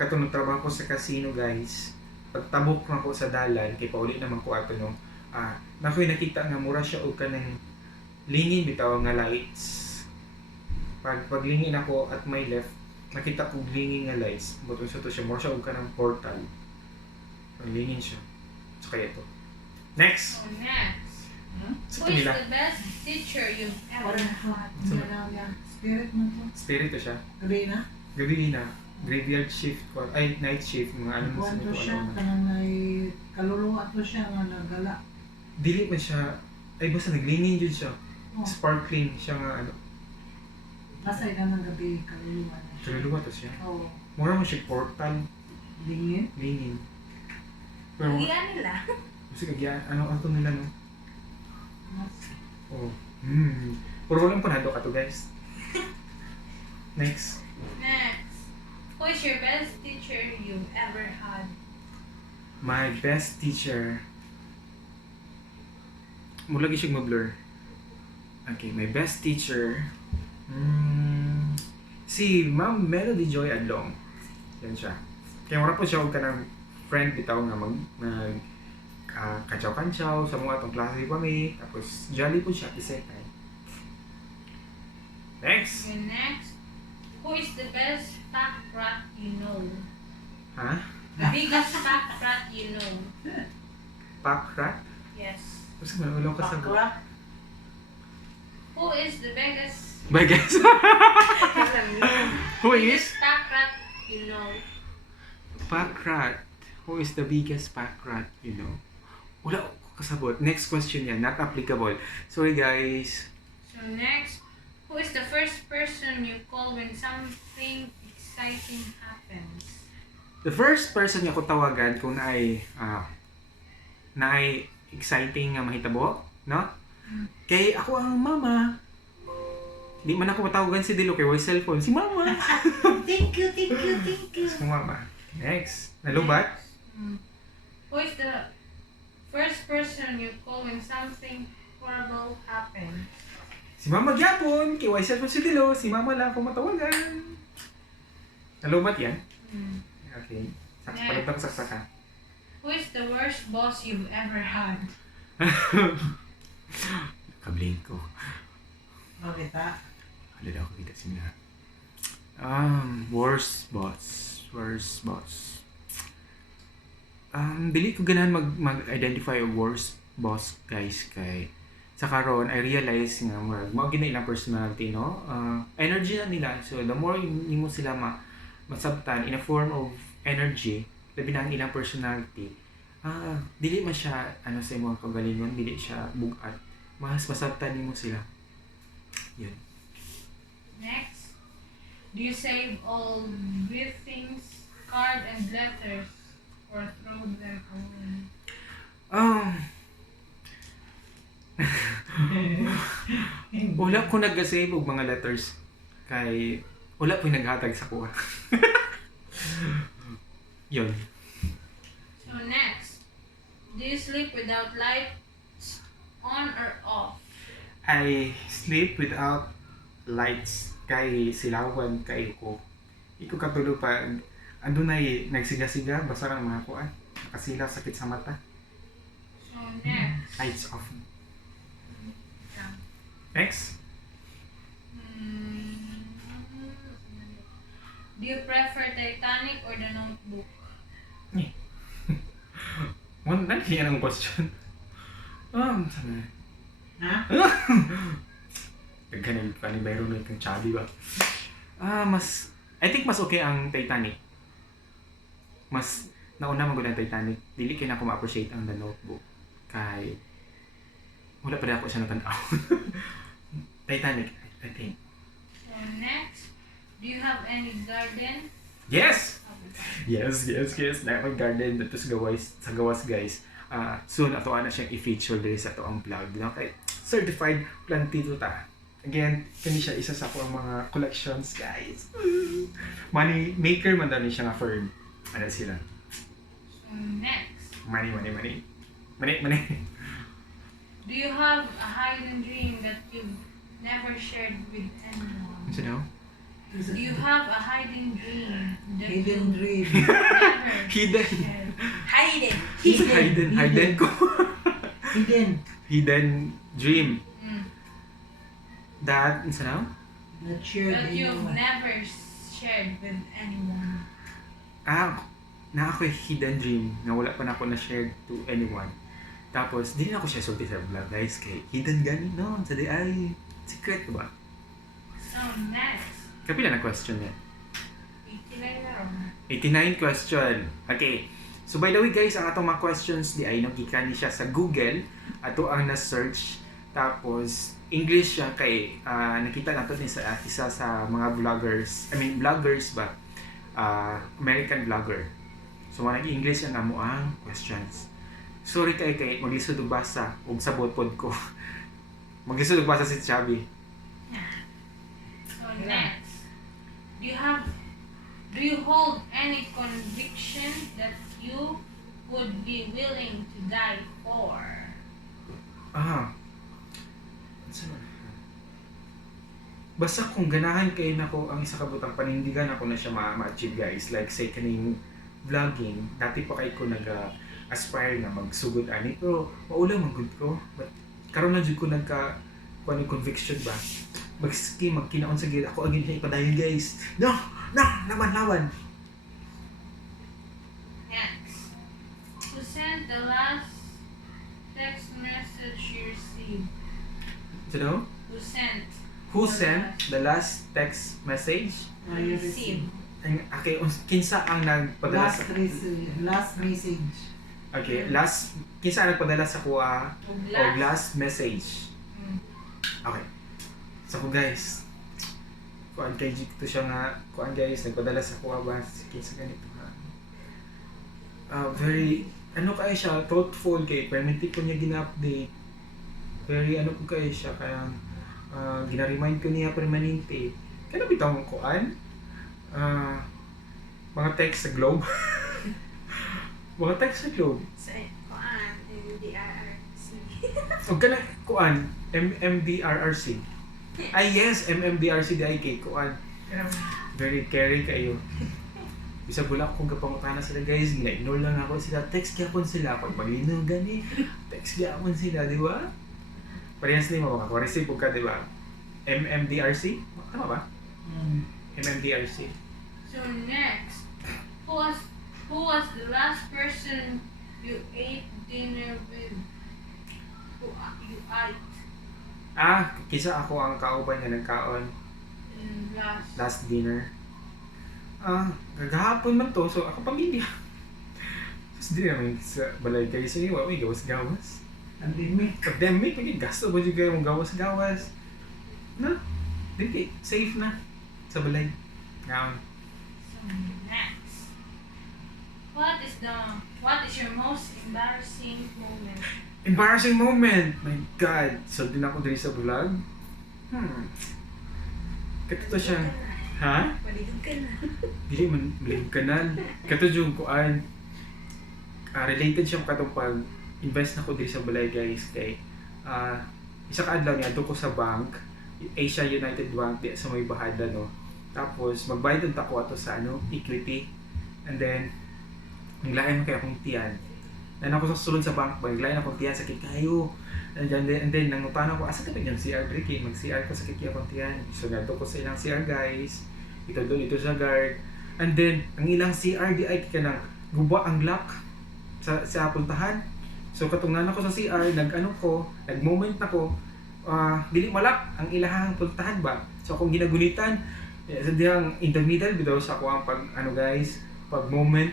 katong nagtrabaho ko sa casino guys. Pagtabok na ko sa dalan, kay pauli naman ko ato no. Nakoy nakita nga mura siya og kanang lingin bitaw nga lights. Paglingin ako at my left, nakita ko lingin nga lights. Butong sa to siya, mura siya og kanang portal. Paglingin siya. So kaya ito. Next! So next. Sa Who is kanila. the best teacher you've ever Parang had? spirit mo to. Spirito siya. Gabi na. Gabi na. Graveyard shift ko. Ay, night shift. Mga ano Kuwan to ko siya. ano. Kanang may kaluluwa to siya nga nagala. Dili man siya. Ay, basta naglingin yun siya. Oh. Sparkling siya nga Pasay na ng gabi, kaluluwa na siya. Kaluluwa to siya. Oo. Mura mo siya portal. Lingin. Lingin. Pero, Iyan nila. kasi kagyan, ano to nila no? Mas Oh. Puro walang panado ka to guys. Next. Next. Who is your best teacher you've ever had? My best teacher. Mula gisig ma-blur. Okay, my best teacher. Si Ma'am Melody Joy Adlong. Yan siya. Kaya wala po siya og kanang friend bitaw nga kantsaw-kantsaw sa mga atong klase pa mi. Tapos jolly po siya at the same time. Next. Okay, next. Who is the best pack rat you know? Ha? The biggest pack rat you know? Pack rat? Yes. Kasi malulaw ka sa... Pakrap. Who is the biggest By guess. Who is? biggest pack rat you know? Pack rat. Who is the biggest pack rat you know? Wala ko kasabot. Next question yan. Not applicable. Sorry guys. So next, who is the first person you call when something exciting happens? The first person niya ko tawagan kung naay exciting nga mahitabo, no? Kay ako ang mama. Di man ako matawagan si Dilo kay way cellphone. Si mama. Thank you, thank you, thank you. Si mama. Next. Nalubat? Who is the first person you call when something horrible happens? Si mama gyapon. Kay way cellphone si Dilo. Si mama lang ako matawagan. Nalubat yan? Okay. Next. Palutang saksaka. Who is the worst boss you've ever had? Kabling ko. Makita. Alala ko kita sila. Worst boss. Dili ko ganahan mag-identify o worst boss guys kay sa karon I realize nga mao gina ilang personality no. Energy na nila. So the more nimo sila masabtan in a form of energy, labi na ang ilang personality. Dili man siya sa imong kagalingon, dili siya bugat. Mas masabtan nimo sila. Yun. Next, do you save all greetings, card, and letters or throw them away? Wala ko nag-save og mga letters. Kay wala po naghatag sa kuha. Yun. So next, do you sleep without lights on or off? I sleep without lights kay silawan kay ko. Iko katulog pa andunay nagsiga-siga basa ka ng mga kuan. Nakasilaw sakit sa mata. So next, Lights off. yeah. Next. Do you prefer Titanic or The Notebook? One yan ang question. Sana. Ha? Ganun pa ni Byron na itong chubby ba? I think mas okay ang Titanic. Mas nauna magod ang Titanic. Dili kaya na ako ma-appreciate ang The Notebook. Kay wala pa rin ako siya natanaw. Titanic, I think. So next, do you have any garden? Yes! Yes. Na may garden dito sa gawas guys. Soon ato na siyang i-feature dito sa ato ang vlog. Okay? Certified plantito ta. Again, kani siya isa sa ako ang mga collections guys. Money maker man daw ni siya nga firm. Ano sila? So next, Money. do you have a hidden dream that you've never shared with anyone? Ano daw? Do you have a hidden dream that Hidden you dream. never Hidden. shared? Hidden. Hidden ko. Hidden dream. That, ano daw? Not sure That you've anyone. never shared with anyone. Na ako hidden dream na wala pa na ako na-share to anyone. Tapos, di na ako siya sulti sa vlog guys. Kay hidden gani, no? Sa di ay, secret ba? So next, Kapila na question niya? 89 89 question. Okay. So by the way guys, ang atong mga questions di ay gikan ni siya sa Google. Ato ang na-search. Tapos, English siya kay nakita nato ni sa isa sa mga vloggers. Vloggers ba? American vlogger. So mga nag-English ang amo ang questions. Sorry kay maglisod og basa og sabot pod ko. Maglisod og basa si Chubby. So next, do you hold any conviction that you would be willing to die for? Basta kung ganahan kayo na ko ang isa kabutang panindigan ako na siya ma-achieve guys. Like say kaning vlogging, dati pa kay ko nag-aspire na magsugod ani pero maula magud ko. But karon na jud ko kuan conviction ba. Magkinaon sa gid ako agin siya ipadayon guys. No, lawan. Next, who sent the last text message you received? You know? Who sent the last text message? I Received. Okay, kinsa ang nagpadala sa Last message. Okay, kinsa ang nagpadala sa kuha o last message. Okay. So ko guys, kuan kay to siya nga, kuan guys, nagpadala sa kuha ba kinsa ganito ha. Very kayo siya, thoughtful kay permanent ko niya gina-update. Very ko kayo siya kaya gina-remind ko niya permanente. Kaya bitang kuan mga text sa globe. Mga text sa globe. Sa kuan, MDRRC. O ka na, kuan, MMDRRC. Ay yes, MMDRC di ay kay kuan. Very caring kayo. Bisa bulak kung kapangutana sila guys, gina-ignore lang ako sila. Text gyapon sila. Pag maglinaw gani, text gyapon sila, di ba? Parehas din mo, makakoreceive ka, di ba? MMDRC? Tama ba? MMDRC. So next, who was the last person you ate dinner with? Who you ate? Kisa ako ang kauban nga nagkaon last dinner. Gagahapon man to, so ako pamilya. Tapos di naman sa balay kayo sa iwa, may gawas-gawas. Pandemic, may gasto ba dyan kayo mong gawas-gawas? Na? Hindi, safe na. Sa balay. Ngayon. So next, what is your most embarrassing moment? Embarrassing moment! My God! So din ako dali sa vlog. Kato siya. Ha? Maligod ka na. Dili man malig kanan. Kato yung kuan. Related siya katong pag invest na ko diri sa balay guys kay isa ka adlaw niya ko sa bank, Asia United Bank di sa may bahada no. Tapos magbayad ta ko ato sa equity. And then naglain kay akong tiyan. And ako sa sulod sa bank, naglain akong tiyan sakit kayo. And then nangutana ko asa ka yung CR break mag-CR ko sakit kay akong tiyan. So gadto ko sa ilang CR guys. Ito doon ito sa guard. And then ang ilang CR di ay kanang guba ang lock sa puntahan. So katong nana ko sa CR, nag-moment ako, dili malak ang ilahang puntahan ba. So akong ginagunitan, sa diyang in the middle bitaw sa ako ang pag moment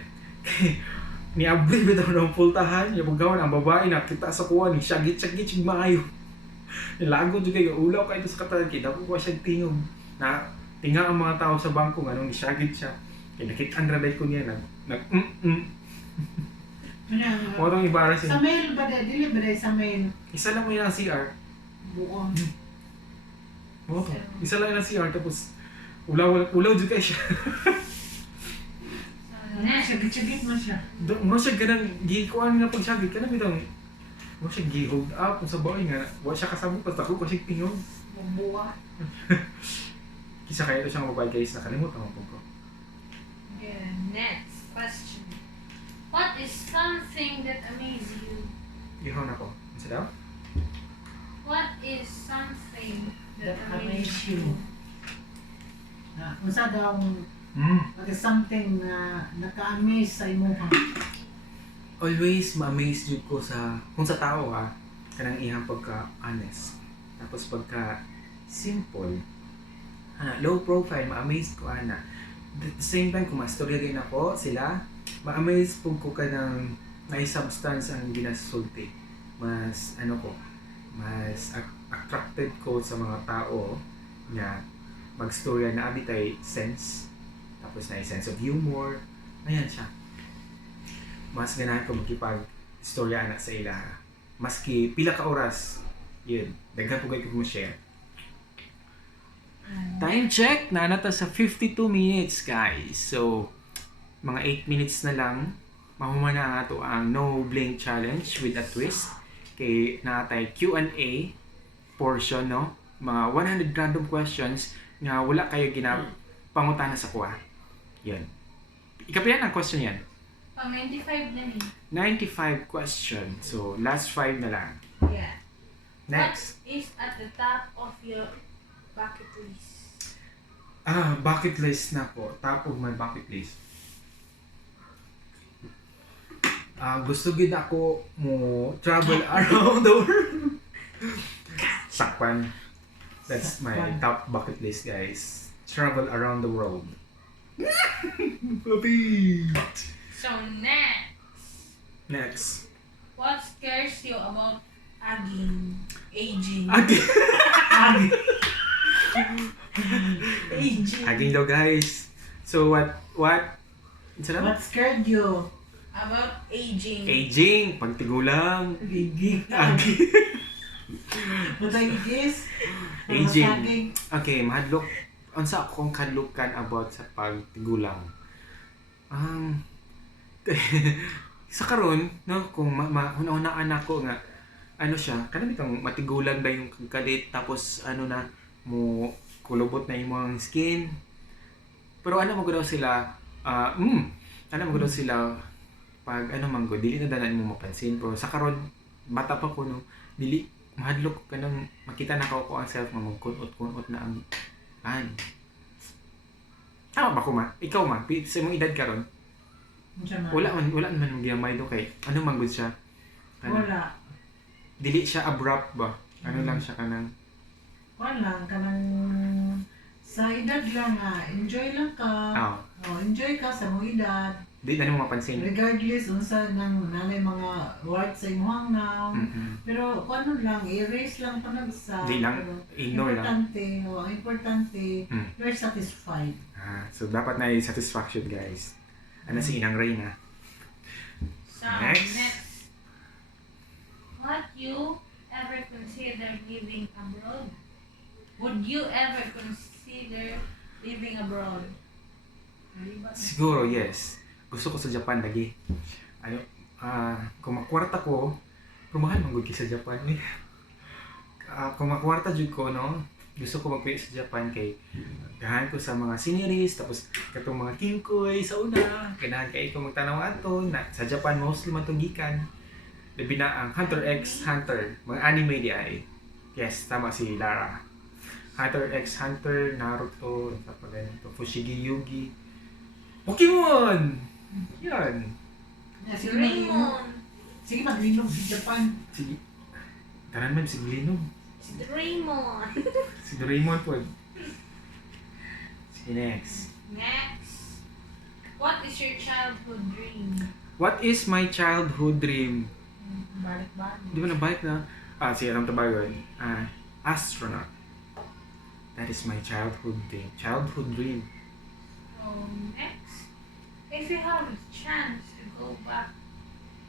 niabli bitaw ng puntahan, yung paggawan ang babae nakita sa kuha ni syagit sig maayo. Nilago jud kay ulaw kay sa katalan kay dako ko siya tingog. Na tinga ang mga tao sa bangko nganong ni syagit siya. Kay nakit-an raday ko niya nag mo itong embarrassing. Sa mail ba de? Dili ba de sa mail? Isa lang mo yung CR. Buong. Mo to. Isa lang yung CR tapos ulaw jud kay siya. Sagit-sagit mo siya. Mo siya ganang gikuan nga pagsagit kana bitong. Mo siya gi-hold up sa baoy nga. Wa siya kasabot pas ako kasi tingog. Buwa. Kisa kaya ito siyang mobile guys nakalimutan mo ko. Yeah, next question. What is something that amazes you? Ihon ako. Isa daw? What is something that That amazes amaze you? you. Unsa daw what is something na naka-amaze sa imo ha? Always ma-amaze jud ko kung sa tao kanang ihang pagka-honest. Tapos pagka-simple. Low profile, ma-amaze ko At the same time, kung ma-storya rin ako, sila, ma-amaze po ko ka ng may substance ang ginasulti. Mas attracted ko sa mga tao na mag-storya na abitay sense. Tapos na sense of humor. Ayan siya. Mas ganahan ko magkipag-storya anak sa ila. Maski pila ka oras, yun. Daghan po kayo mo share. Time check, nanata sa 52 minutes guys. So, mga 8 minutes na lang, mahuman na ato ang no blink challenge with a twist. Kay natay Q&A portion, no? Mga 100 random questions nga wala kayo pangutana sa kuha. Yan. Ikapilan ang question yan? Pang 95 na ni. 95 question. So, last 5 na lang. Yeah. Next. What is at the top of your bucket list? Bucket list na po. Top of my bucket list. Gusto gid ako mo travel around the world. Sakpan. That's my top bucket list, guys. Travel around the world. Papi. So Next. what scares you about aging? Aging. Aging daw, guys. So what? What Ano? scared you? About aging. Aging, pagtigulang. Gigi. Matagigis. Aging. Okay, mahadlok. Unsa akong kadlukan about sa pagtigulang? Sa karon, no, kung una-unaan ako nga siya, kanang bitang matigulang ba yung kalit tapos mo kulubot na imong skin. Pero mo daw sila pag manggo dili na danan mo mapansin, pero sa karon bata pa ko no, dili mahadlok ka nang makita na ko ang self mo magkunot-kunot na ang tama ba ko ikaw sa imong edad karon wala man giyamay do kay manggod siya Wala. dili siya abrupt ba lang siya kanang Wala kanang sa edad lang enjoy lang ka. Enjoy ka sa mong edad. Di na mo mapansin. Regardless unsa nang nanay mga words sa imong now. Pero kung lang, erase lang panagsa. Di lang, ignore lang. Importante, you're satisfied. So dapat na satisfaction, guys. Si Inang Reyna. So Next. What you ever consider living abroad? Would you ever consider living abroad? Siguro, yes. Gusto ko sa Japan lagi. Ano, kung makwarta ko, rumahal manggod sa Japan eh. Kung makwarta jud ko, no, gusto ko magpuyo sa Japan kay ganahan ko sa mga sceneries, tapos katong mga kingkoy sa una, ganahan kay ko magtanaw ato na sa Japan mostly man tong gikan. Labi na ang Hunter x Hunter, mga anime di ay. Yes, tama si Lara. Hunter x Hunter, Naruto, tapos to Fushigi Yugi. Pokemon! Yan. Si Raymond. Sige, maglinom si Japan. Sige. Taran man, sige linom. Si Raymond. Si Doraemon po. Sige, next. Next. What is your childhood dream? What is my childhood dream? Balik-balik. Di ba nabalik na? Sige, anong tabagon? Astronaut. That is my childhood dream. Childhood dream. So, next. If you have a chance to go back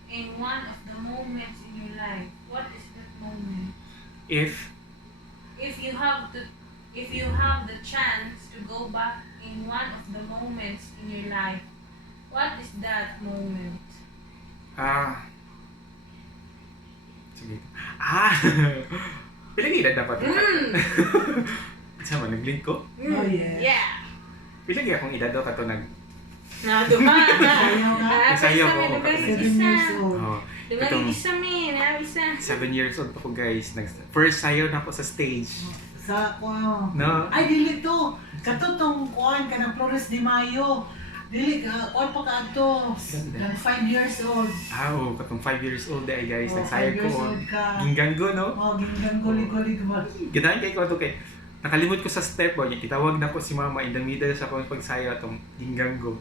in one of the moments in your life, what is that moment? If you have the chance to go back in one of the moments in your life, what is that moment? Sige. Pilang edad dapat? Sama, nag-link ko? Oh, yeah. Yeah. Pilang akong edad daw kato nag... Nado ka. Sayaw ka? Sayaw ko. 7 years old. Oh, Dumagig isa mi, nabisa. 7 years old ako guys. First sayaw na ako sa stage. Sa kuha. No? Ay, dili to. Katutong kuhan ka ng Flores de Mayo. Dili ka, kuhan pa ka ito. Ganda. 5 years old. Oo, katong 5 years old eh guys. Oh, Nagsayag 5 ko. years old ka. Ginggango, no? Oh, gingang guli-guli ka ba? Ganahan kay ko ito kay nakalimot ko sa step o kitawag na ko si mama in the middle sa akong pagsayaw atong ginggango.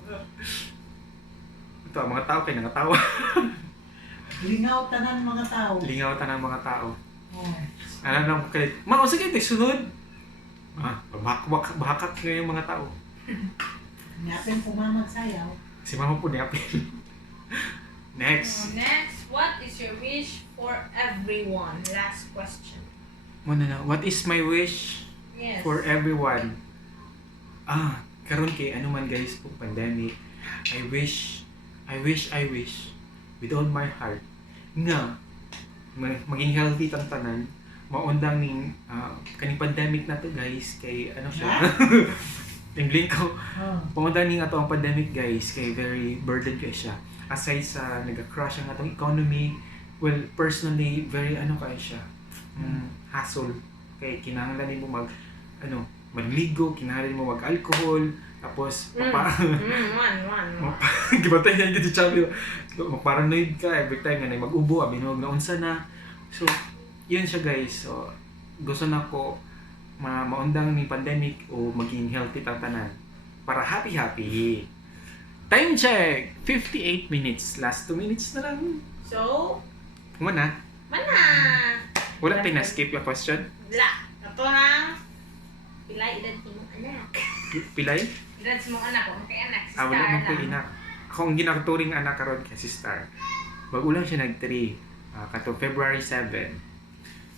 Ito ang mga tao kay nangatawa. Lingaw tanan mga tao. Lingaw ta ng mga tao. Oh. Alam na ko kay, "Ma, sige, sunod." Bahakak nga yung mga tao. Natin pumamag sayaw. Si mama po niya. Next. So next, what is your wish for everyone? Last question. Muna na, what is my wish Yes. for everyone? Karon kay ano man guys po pandemic. I wish with all my heart nga maging healthy tang tanan, maundang ning kaning pandemic na to guys kay ano siya. Yung link ko. Pangundang ning ato ang pandemic guys kay very burden kay siya. Aside sa nag-crash ang atong economy, well personally very ano kay siya. Hassle kay kinahanglan nimo magligo, kinahanglan mo mag-alcohol, tapos gibatay na gid chabi. Paranoid ka every time nga mag-ubo, binuog na unsa na. So, yun siya guys. So, gusto na ko maundang ni pandemic o maging healthy tang tanan para happy. Time check, 58 minutes. Last 2 minutes na lang. So, Mana? Wala tayo na-skip yung question? wala. Ito na. Pilay edad sa mong anak. Pilay? Edad sa mong anak. Kung kay anak, si Wala Star man ko lang. inak. Ako ang ginaturing anak karon kasi Star. Bago lang siya nag-3. Kato February 7.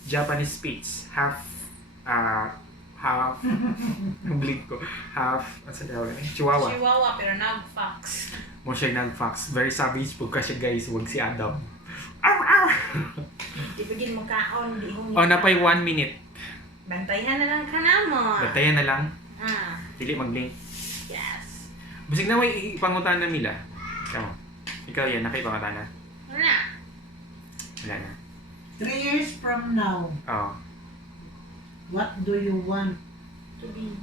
Japanese speech. Half blink ko. Half, ano sa daw Chihuahua. Chihuahua pero nag-fox. Mo siya nag-fox. Very savage po kasi guys. Huwag si Adam. Ibigin mo kaon, di mo Napay 1 minute. Bantayan na lang ka na mo. Batayan na lang. Dili mag-blink. Yes. Basig na may ipangutan na nila. Ikaw yan, nakaipangutan na. Wala. Wala na. 3 years from now, what do you want? To be.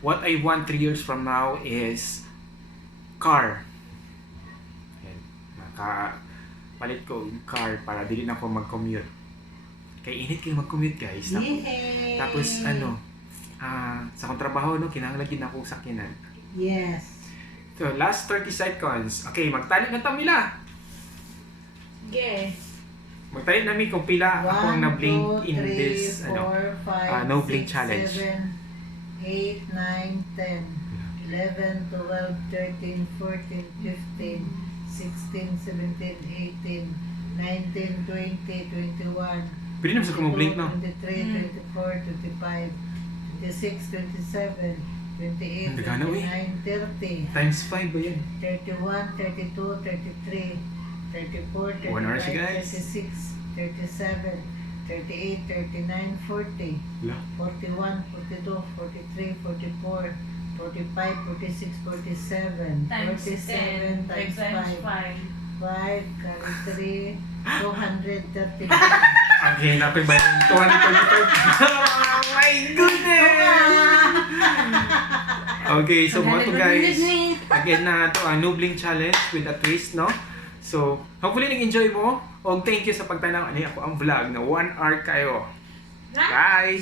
What I want 3 years from now is car. Palit ko yung car para dili na ako mag-commute. Kaya init kayo mag-commute guys. Tapos sa akong trabaho kinahanglan din ako sakyanan. Yes. So last 30 seconds. Okay, magtali na tamila. Sige. Magtali namin kung pila ako ang na-blink in 1, 2, 3, this 4, 5, no-blink 6, challenge. 7, 8, 9, 10, 11, 12, 13, 14, 15, 16, 17, 18, 19, 20, 21, Pwede naman sa kung mag-blink no? 23, 24, 25, 26, 27, 28, Nagana, uy. 29, 30, Times 5 ba yan? 31, 32, 33, 34, 1 hour siya, 35, guys. 36, 37, 38, 39, 40, Wala. 41, 42, 43, 44, 45, 46, 47, Times 47 10. times 5, 5. 5, carry 3, 230. Okay, nakoy ba yung 225? Oh my goodness! Okay, so mga to guys. Again na to ang noblinkingchallenge with a twist, no? So, hopefully nag-enjoy mo. O thank you sa pagtanaw. Ano ako ang vlog na 1 hour kayo. Bye!